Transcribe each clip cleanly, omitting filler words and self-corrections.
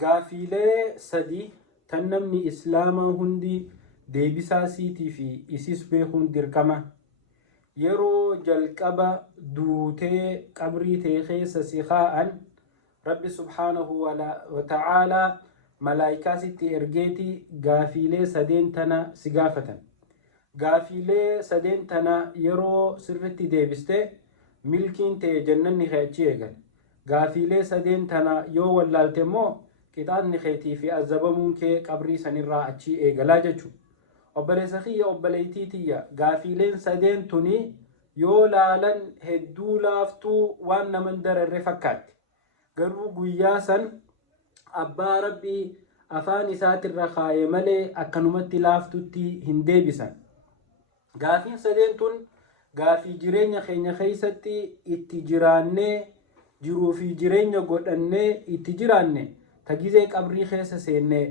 Gaafiilee sadii tan namni islaamaa hundi deebisaa siitii fi isis beekuun dirqama. Yeroo jalqaba duutee qabrii tee keessa si kaa'an Rabbi subhaanahu wa ta'aalaa malaayikaa sitti ergeeti gaafiilee sadeen tana si gaafatan. Gaafiilee sadeen tana yeroo sirritti deebiste milkiin tee jannanni kee achi eegan. Gaafiilee sadeen tana yoo wallaalte immoo qixaanni keetii fi azabamuun kee qabrii sanirraa achi eegalaa jechuudha. Obboleessa kiyya obboleettii tiyya gaafiileen sadeen tuni yoo laalan hedduu laaftuu waan naman dararre fakkaatti. Garuu guyyaa san abbaa rabbii afaan isaatirra kaa'e malee akkanumatti laaftutti hin deebisan. Gaafiin sadeen tun gaafii jireenya keenya keessatti itti jiraannee jiruu fi jireenya godhannee itti jiraanne tagizee qabrii keessa seennee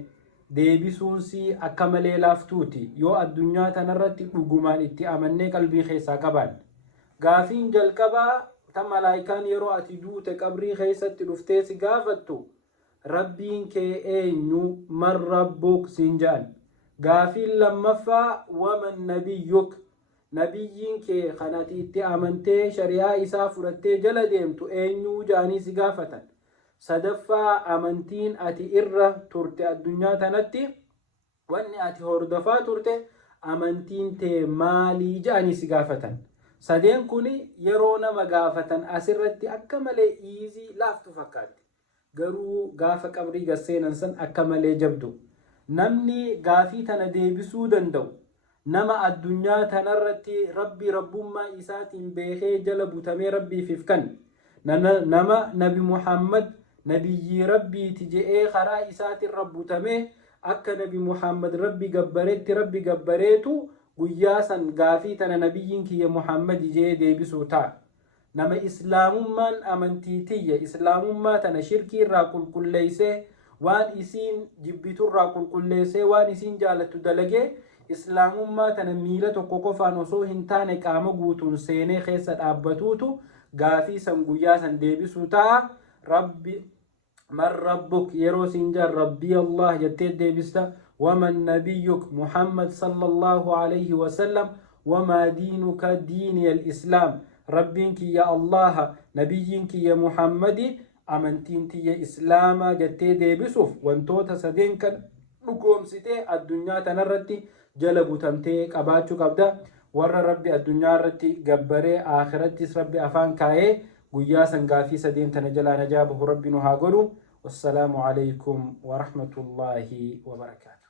deebisuunsi akka malee laaftuuti yoo addunyaa tanarratti dhugumaan itti amannee qalbii keessaa qaban. Gaafiin jalqabaa ta malaayikaan yeroo ati duute qabrii keessatti dhuftee si gaafattu rabbiin kee eenyu man rabbuk siin jedhan. Gaafiin lammaffaa waman nabiyyuk nabiyyiin kee kan ati itti amantee shari'aa isaa fudhattee jala deemtu eenyuu jedhanii si gaafatan. Sadaffaa amantiin ati irra turte addunyaa tanatti wanni ati hordofaa turte amantiin tee maalii jedhanii si gaafatan. Sadeen kun yeroo nama gaafatan asirratti akka malee iizii laaftu fakkaatti. Garuu gaafa qabrii gasseenan san akka malee jabdu. Namni gaafii tana deebisuu danda'u nama addunyaa tanarratti rabbi rabbummaa isaatiin beekee jala butamee rabbiif kan nama nabi Muhammad nabiyyi rabbiiti je'ee karaa isaatiin rabbutamee akka nabi Muhammad rabbi gabbareetu guyyaa san gaafii tana nabiyyiin kiyya Muhammad je'ee deebisuu ta'a. Nama islaamummaan amantii tiyya islaamummaa tana shirkii irraa qulqulleessee waan isiin jibbiturraa qulqulleessee waan isiin jaalattu dalagee islaamummaa tana miila tokko qofaan osoo hin taane qaama guutuun seenee keessa dhaabbatuutu gaafii san guyyaa san deebisuu ta'a. Rabbi man rabbuk yeroo siin jaan rabbii Allah jettee deebista. Waman nabiyyuk Muhammad sallallahu alayhi wa sallam wamaa diinuka diini al-islaam. Rabbiin kiyya Allah nabiyyiin kiyya Muhammadi amantiin tiyya islaamaa jettee deebisuuf wantoota sadeen kan dhugoomsitee addunyaa tanarratti jala butamtee qabaachuu qabda. Warra rabbi addunyaa irratti gabbaree akhirattis rabbi afaan kaa'ee guyyaa san gaafii sadeen tana jalaa najaa bahu rabbi nu haa godhu. Wassalaamu alaykum wa rahmatullahi wa barakaatuh.